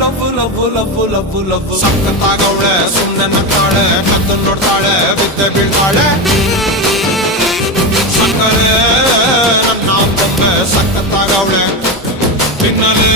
love love love love love ಸಕ್ಕತ್ತಾಗವಳೆ ಸುಮ್ನೆ ನಗ್ತಾಳೆ ಕದ್ದು ನೋಡ್ತಾಳೆ ಬಿದ್ದೆ ಬೀಳ್ತಾಳೆ ಸಕ್ಕರೆ ನನ್ನ ಬೊಮ್ಮೆ ಸಕ್ಕತ್ತಾಗವಳೆ ತಿನ್ನಲೇ